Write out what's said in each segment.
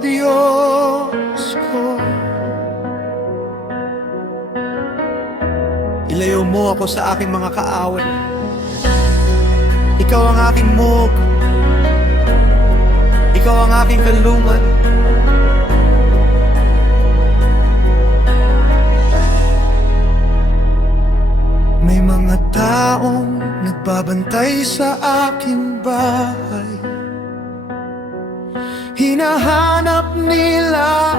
Diyos ko. Ilayo mo ako sa aking mga kaaway. Ikaw ang aking mug, ikaw ang aking kanlungan. May mga taong nagbabantay sa aking bahay. Hinahanap nila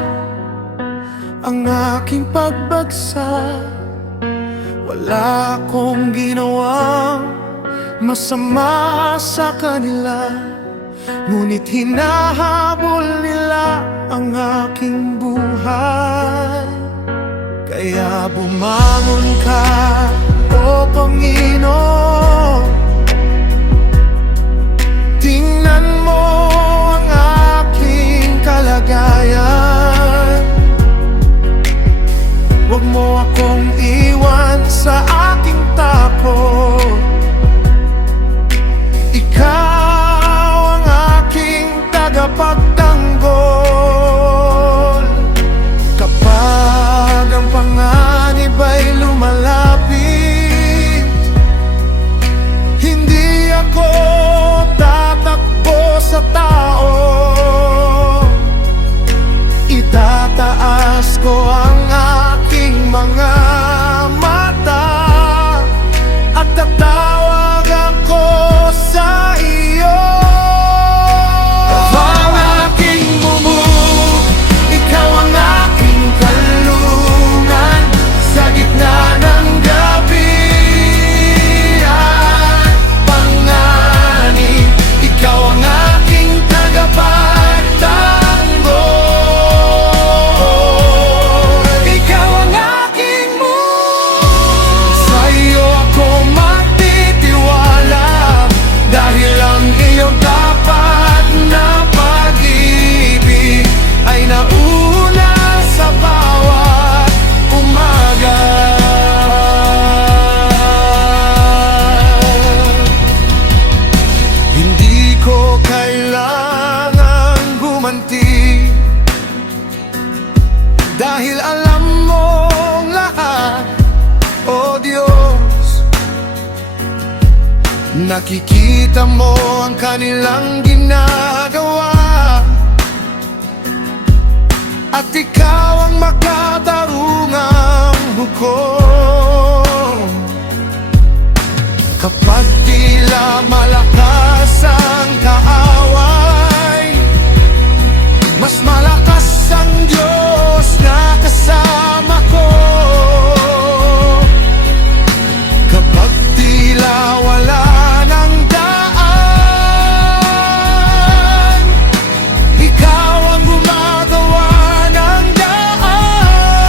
ang aking pagbagsak. Wala akong ginawang masama sa kanila, ngunit hinahabol nila ang aking buhay. Kaya bumangon ka, O Panginoon. Tingnan mo ang aking kalagayan. Huwag mo akong iwan sa aking takot. Ikaw ang aking tagapagtanggol. Kapag ang panganib ay lumalapit, hindi ako tatakbo sa tao. Itataas ko ang aking mga mata at tatawag ako sa iyo. Ang aking bubog, ikaw ang aking kanlungan. Sa gitna ng gabi at panganib, ikaw ang aking tagapagtanggol. Ikaw ang aking mug. Sa iyo ako magtitiwala, dahil ang iyong tapat na pag-ibig ay nauna sa bawat umaga. Hindi ko kailangang gumanti, dahil alam mong lahat, O Diyos. Nakikita mo ang kanilang ginagawa, at ikaw ang makatarungang hukom. Kapag tila malakas ang kaaway, mas malakas ang Diyos na kasama ko. Kapag tila wala ng daan, ikaw ang gumagawa ng daan.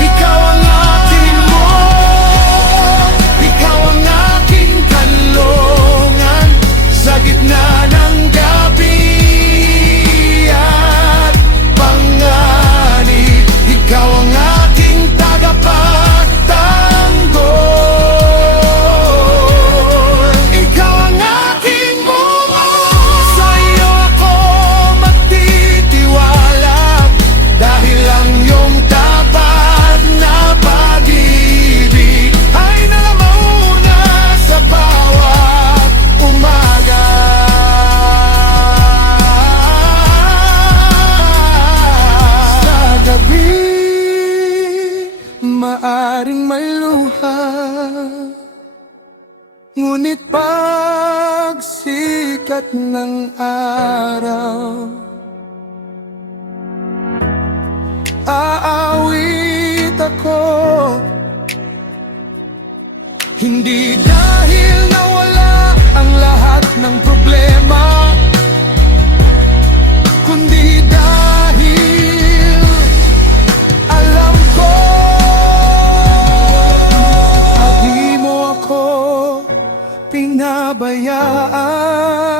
Ikaw ang aking mug, ikaw ang aking kanlungan. Sa gitna ng gabi at panganib, ikaw ang aking tagapagtanggol. Ikaw ang aking bubog. Sa iyo ako magtitiwala, dahil ang iyong tapat na pag-ibig ay nalamauna sa bawat umaga. Sa gabi maaring may luha, ngunit pag sikat ng araw, aawit ako. Hindi dahil nawala ang lahat ng problema, kundi dahil alam ko at di mo ako pinabayaan.